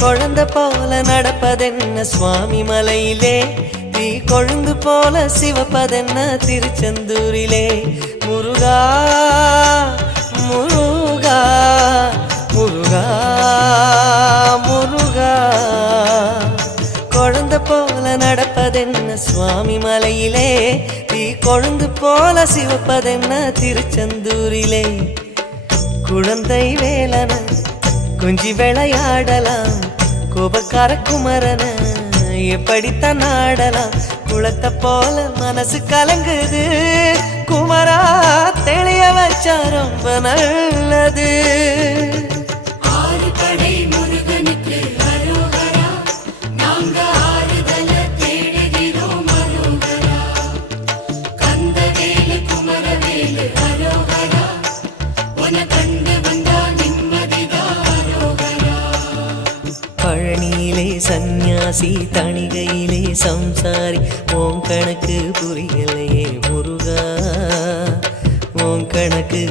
குழந்தை போல நடப்பதென்ன சுவாமி மலையிலே, தீ கொழுந்து போல சிவப்பதென்ன திருச்செந்தூரிலே. முருகா முருகா முருகா முருகா, குழந்தை போல நடப்பதென்ன சுவாமி மலையிலே, தீ கொழுந்து போல சிவப்பதென்ன திருச்செந்தூரிலே. குழந்தை வேலன குஞ்சி விளையாடலாம், கோபக்கார குமரன எப்படித்தான் ஆடலாம். குளத்தை போல மனசு கலங்குது, குமரா தெளிய வச்சா ரொம்ப நல்லது. பழனியிலே சந்நியாசி, தணிகையிலே சம்சாரி, உன் கணக்கு புரியலையே முருகா, உன் கணக்கு